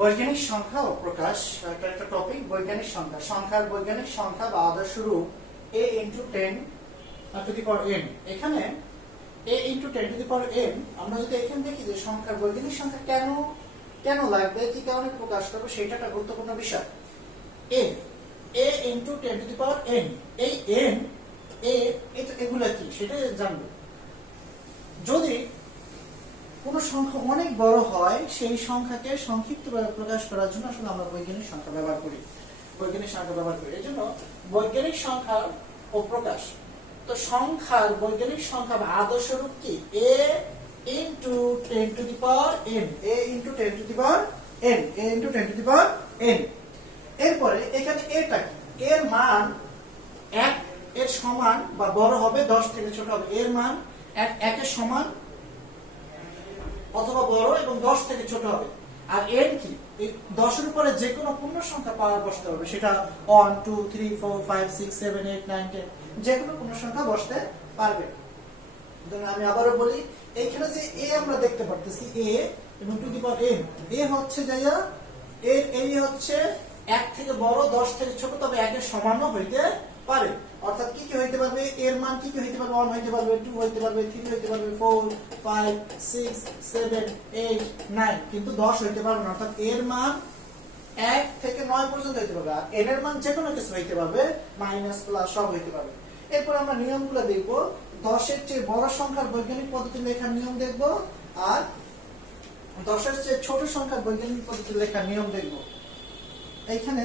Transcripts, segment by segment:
বৈজ্ঞানিক সংখ্যা ও প্রকাশ এটা একটা টপিক। বৈজ্ঞানিক সংখ্যা, সংখ্যার বৈজ্ঞানিক সংখ্যা বা আদর্শ রূপ a into 10 to the power n। এখানে a into 10 to the power n আমরা যদি এখানে দেখি যে সংখ্যার বৈজ্ঞানিক সংখ্যা কেন লাগবে, কি কারণে প্রকাশ করবে, সেটা একটা গুরুত্বপূর্ণ বিষয়। a into 10 to the power n, এই n এগুলা কি সেটা জানবো। যদি কোন সংখ্যা অনেক বড় হয় সেই সংখ্যাকে সংক্ষিপ্তভাবে প্রকাশ করার জন্য আসলে আমরা বৈজ্ঞানিক সংখ্যা ব্যবহার করি। এই জন্য বৈজ্ঞানিক সংখ্যা ও প্রকাশ। তো সংখ্যার বৈজ্ঞানিক সংখ্যা বা আদর্শ রূপ কি? a into 10 to the power n, a into 10 to the power n, a into 10 to the power n। এরপরে এখানে এটা কি? এর মান 1 এর সমান বা বড় হবে, 10 থেকে ছোট হবে। এর মান 1 এর সমান অথবা বড় এবং 10 থেকে ছোট হবে। আর n কি? এই 10 এর উপরে যে কোনো পূর্ণ সংখ্যা পাওয়ার বসতে হবে, সেটা 1 2 3 4 5 6 7 8 9 10 যে কোনো পূর্ণ সংখ্যা বসতে পারবে। আমি আবারও বলি, এইখানে যে a আমরা দেখতে পারতেছি a এবং to the power n, a হচ্ছে যাইয়া এই হচ্ছে 1 থেকে বড় 10 থেকে ছোট, তবে 1 এর সমানও হইতে পারে। অর্থাৎ কি হইতে পারবে? এর মান কি হইতে পারবে? 1 হইতে পারবে, 2 হইতে পারবে, 3 হইতে পারবে, 4 5 6 7 8 9, কিন্তু 10 হইতে পারবে না। অর্থাৎ এর মান 1 থেকে 9 পর্যন্ত হইতে পারবে। আর n এর মান যে কোনো কিছু হইতে পারবে, মাইনাস প্লাস সব হইতে পারবে। এরপর আমরা নিয়মগুলো দেখব। 10 এর চেয়ে বড় সংখ্যার বৈজ্ঞানিক পদ্ধতি লেখার নিয়ম দেখব, আর 10 এর চেয়ে ছোট সংখ্যার বৈজ্ঞানিক পদ্ধতি লেখার নিয়ম দেখব। এইখানে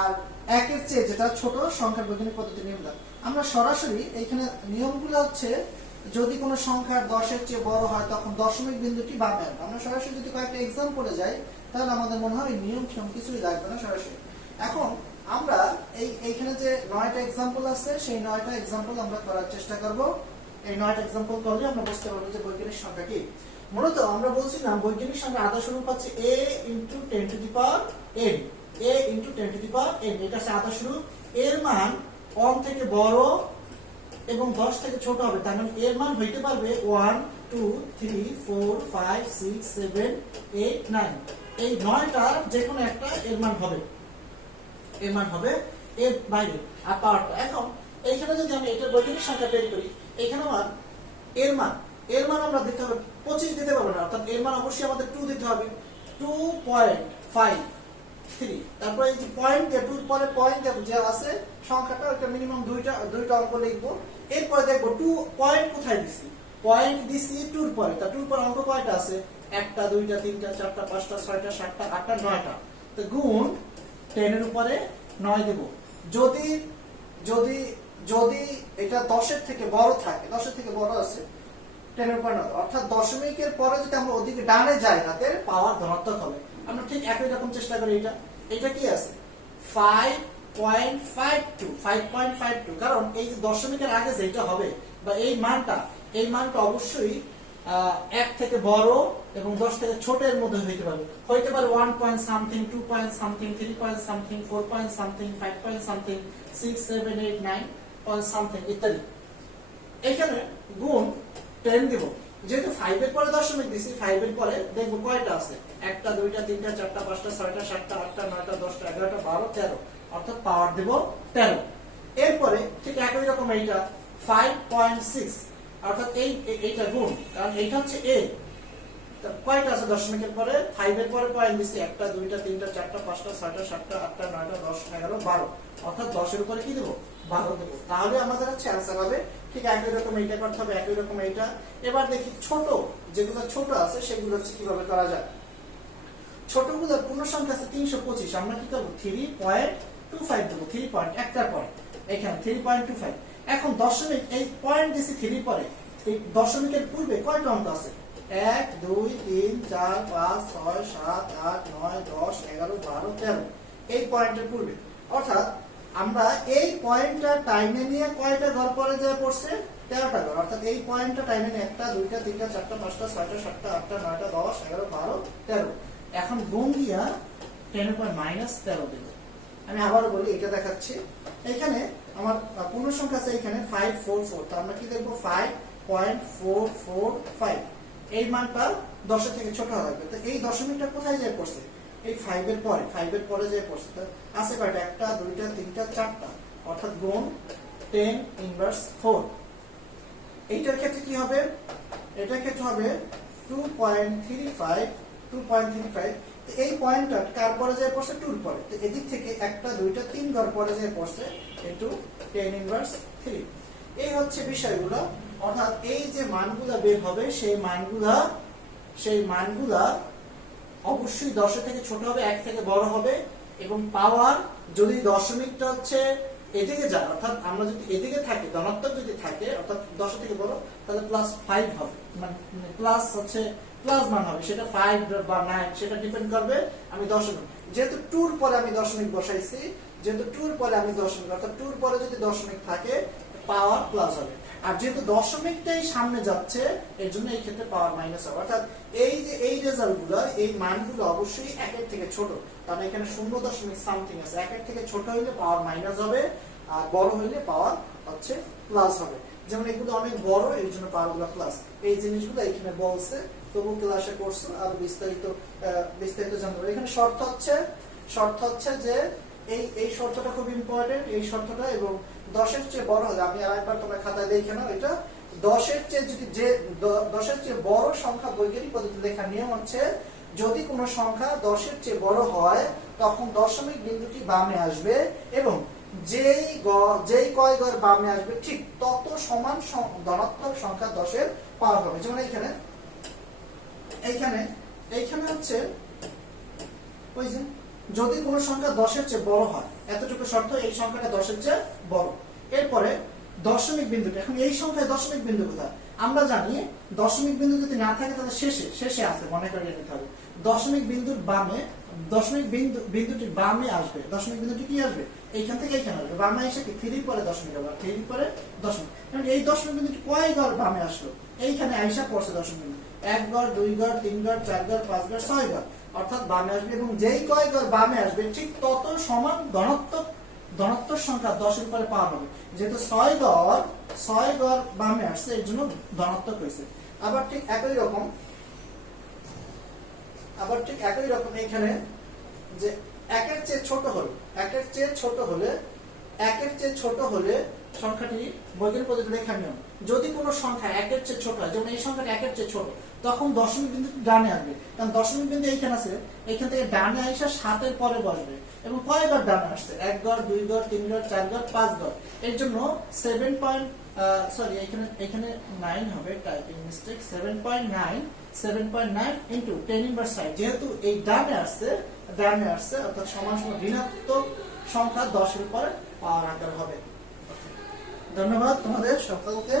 আর 1 এর চেয়ে যেটা ছোট সংখ্যার বৈজ্ঞানিক পদ্ধতি নিয়ম দেয়। আমরা সরাসরি এইখানে নিয়মগুলো হচ্ছে, যদি কোনো সংখ্যা 10 এর চেয়ে বড় হয় তখন দশমিক বিন্দুটি বামে আনবো। আমরা সরাসরি যদি কয়েকটা এক্সাম্পলে যাই তাহলে আমাদের মনে হয় নিয়ম কিছুই লাগবে না সরাসরি। এখন আমরা এইখানে যে 9টা এক্সাম্পল আছে, সেই 9টা এক্সাম্পল আমরা করার চেষ্টা করব। এই 9টা এক্সাম্পল করলে আমরা বুঝতে পারবো যে বৈজ্ঞানিক সংখ্যা কি। মূলত আমরা বলছিলাম বৈজ্ঞানিক সংখ্যার আদর্শ রূপ হচ্ছে a into 10 to the power n, a into 10 to the power n, এটা হচ্ছে আদর্শ রূপ। এর মান 1 থেকে বড় এবং 10 থেকে ছোট হবে। তার মানে এর মান হইতে পারবে 1 2 3 4 5 6 7 8 9, এই 9টার যে কোনো একটা এর মান হবে, এর বাইরে। আর পাওয়ারটা এখন এইখানে যদি আমি এটার বৈজ্ঞানিক সংখ্যা বের করি, এখানে এর মান আমরা দিতে হবে 25 দিতে পারবো না। অর্থাৎ এর মান অবশ্যই আমাদের 2 দিতে হবে, 2.53। তারপরে এই যে পয়েন্ট দিয়ে 2 পরে পয়েন্ট যে আছে সংখ্যাটা, ওটা মিনিমাম দুইটা অঙ্ক লিখবো। এরপরে দেখবো 2 পয়েন্ট কোথায় দিছি, পয়েন্ট দিছি 2 এর পরে। তা 2 এর পরে অঙ্ক কয়টা আছে? 1টা 2টা 3টা 4টা 5টা 6টা 7টা 8টা 9টা। তো গুণ 10 এর উপরে 9 দেব। যদি এটা 10 এর থেকে বড় থাকে, 10 এর থেকে বড় আছে 10 এর উপরে 9, অর্থাৎ দশমিকের পরে যদি আমরা ওদিকে ডানে যাই হাতে, পাওয়ার ধনাত্মক হবে। আমরা ঠিক একই রকম চেষ্টা করি। এটা কি আছে? 5.52, কারণ এই যে দশমিকের আগে যেটা হবে বা এই মানটা অবশ্যই 1 থেকে বড় এবং 10 থেকে ছোট এর মধ্যে হইতে পারে 1 point something, 2 point something, 3 point something, 4 point something, 5 point something, 6 7 8 9 point something ইত্যাদি। এখানে গুণ 10 দিব। যেহেতু 5 এর পরে দশমিক দিছি, 5 এর পরে দেখবো কয়টা আছে, 1টা 2টা 3টা 4টা 5টা 6টা 7টা 8টা 9টা 10টা 11টা 12 13, অর্থাৎ পাওয়ার দেব 13। এরপরে ঠিক একই রকম এইটা 5.6, অর্থাৎ এইটা গুণ, কারণ এইটা হচ্ছে a। কয়টা আছে দশমিকের পরে? 5 এর পরে পয়েন্ট দিছি, 1টা 2টা 3টা 4টা 5টা 6টা 7টা 8টা 9টা 10 11 12, অর্থাৎ 10 এর উপরে কি দেব? 12 দেব। তাহলে আমাদের হচ্ছে অ্যানসার হবে। ঠিক একই রকম এইটা করতে হবে, একই রকম এইটা। এবার দেখি ছোট যেগুলো ছোট আছে সেগুলো হচ্ছে কিভাবে করা যায়। ছোটগুলোর পূর্ণ সংখ্যা আছে 325, আমরা কি করব? 3.25 দেব। 3 পয়েন্ট একটার পরে এখানে 3.25। এখন দশমিক, এই পয়েন্ট দিছি 3 পরে, এই দশমিকের পূর্বে কয়টা অঙ্ক আছে? 1 2 3 4 5 6 7 8 9 10 11 12 13, এই পয়েন্টের পূর্বে। অর্থাৎ আমরা এই পয়েন্টটা টাইমে নিয়ে কয়টা ঘর পরে যায় পড়ছে? 13টা ঘর। অর্থাৎ এই পয়েন্টটা টাইমে নিয়ে 1টা 2টা 3টা 4টা 5টা 6টা 7টা 8টা 9টা 10 11 12 13। এখন গুণ দিয়া 10 এর পর -13 দেব। আমি আবারও বলি, এটা দেখাচ্ছি। এখানে আমার পূর্ণ সংখ্যা আছে এখানে 544, তো আমরা কি দেখব? 5.445। এই মানটা 10 এর থেকে ছোট হবে। তো এই দশমিকটা কোথায় যায় পড়ছে? এই 5 এর পরে যে পড়ছে আছে কয়টা, একটা দুইটা তিনটা চারটা, অর্থাৎ গুণ 10 ইনভার্স 4। এইটার ক্ষেত্রে কি হবে, এটার ক্ষেত্রে হবে 2.35। এই পয়েন্টটা কার পরে যায় পড়ছে, 2 এর পরে, তো এদিক থেকে একটা দুইটা তিন ঘর পরে যায় পড়ছে ইনটু 10 ইনভার্স 3। এই হচ্ছে বিষয়গুলো, অর্থাৎ এই যে মানগুলা বের হবে সেই মানগুলা অবশ্যই 10 থেকে ছোট হবে, 1 থেকে বড় হবে, এবং পাওয়ার যদি দশমিকটা হচ্ছে এদিকে যায়, অর্থাৎ আমরা যদি এদিকে থাকি, ধনাত্মক যদি থাকে অর্থাৎ 10 থেকে বড়, তাহলে +5 হবে, মানে প্লাস হচ্ছে প্লাস মান হবে, সেটা 5 বা 9 সেটা ডিপেন্ড করবে আমি দশমিক, যেহেতু 2 এর পরে আমি দশমিক বসাইছি, যেহেতু 2 এর পরে আমি দশমিক, অর্থাৎ 2 এর পরে যদি দশমিক থাকে পাওয়ার প্লাস হবে, আর যেহেতু দশমিকটাই সামনে যাচ্ছে এর জন্য এই ক্ষেত্রে পাওয়ার মাইনাস হবে। অর্থাৎ এই যে এই রেজাল্টগুলো, এই মানগুলো অবশ্যই 1 এর থেকে ছোট, কারণ এখানে 0 সামথিং আছে, 1 এর থেকে ছোট হইলে পাওয়ার মাইনাস হবে, আর বড় হইলে পাওয়ার হচ্ছে প্লাস হবে। যেমন এগুলো অনেক বড়, এর জন্য পাওয়ারগুলো প্লাস। এই জিনিসগুলো এখানে বলছে, তবু ক্লাসে করছো, আর বিস্তারিত জানতে হবে। এখানে শর্ত হচ্ছে যে এই শর্তটা খুব ইম্পর্টেন্ট, এই শর্তটা, এবং 10 এর চেয়ে বড় হলে, আমি আরেকবার তোমার খাতায় দেখে নাও, এটা 10 এর চেয়ে বড় সংখ্যা বৈজ্ঞানিক পদ্ধতি লেখার নিয়ম হচ্ছে, যদি কোনো সংখ্যা 10 এর চেয়ে বড় হয় তখন দশমিক বিন্দুটি বামে আসবে, এবং যেই কয় ঘর বামে আসবে ঠিক তত সমান ধনাত্মক সংখ্যা 10 এর পাওয়ার হবে। যেমন এইখানে হচ্ছে ওই যে যদি কোনো সংখ্যা 10 এর চেয়ে বড় হয়, এতটুকু শর্ত, এই সংখ্যাটা 10 এর চেয়ে বড়। এরপরে দশমিক বিন্দুটা, এখন এই সংখ্যায় দশমিক বিন্দু কোথায়, আমরা জানি দশমিক বিন্দু যদি না থাকে তাহলে শেষে আছে, মনে করে নিতে হবে। দশমিক বিন্দুটি বামে আসবে, দশমিক বিন্দুটি কি আসবে, এইখান থেকে এইখানে আসবে, বামে এসে কি 3 পরে দশমিক হবে, 3 পরে দশমিক। এই দশমিক বিন্দুটি কয় ঘর বামে আসলো, এইখানে আইসা পড়ছে দশমিক বিন্দু, 1 ঘর 2 ঘর 3 ঘর 4 ঘর 5 ঘর 6 ঘর, অর্থাৎ বামে আসবে, এবং যেই কয় ঘর বামে আসবে ঠিক তত সমান ধনাত্মক সংখ্যা 10 এর উপরে পাওয়ার হবে। যেহেতু 6 ঘর বামে আসছে এর জন্য ধনাত্মক হয়েছে। আবার ঠিক একই রকম এখানে যে 1 এর চেয়ে ছোট হলে সংখ্যাটি বৈজ্ঞানিক পদ্ধতি লেখার নিয়ম, যদি কোনো সংখ্যা 1 এর চেয়ে ছোট হয়, যেমন এই সংখ্যাটা 1 এর চেয়ে ছোট, তখন দশমিক বিন্দু ডানে আসবে, কারণ দশমিক বিন্দু এইখানে আছে, এইখান থেকে ডানে আইসা 7 এর পরে বসবে, এবং কয় ঘর ডানে আসছে, 1 ঘর 2 ঘর 3 ঘর 4 ঘর 5 ঘর, এর জন্য 7.9 হবে, টাইপিং মিস্টেক, 7.9 ইনটু 10 ইনভার্স 5, যেহেতু এই ডানে আসছে অর্থাৎ সমান ঋণাত্মক সংখ্যা 10 এর উপরে পাওয়ার আকার হবে। ধন্যবাদ তোমাদের সকলকে।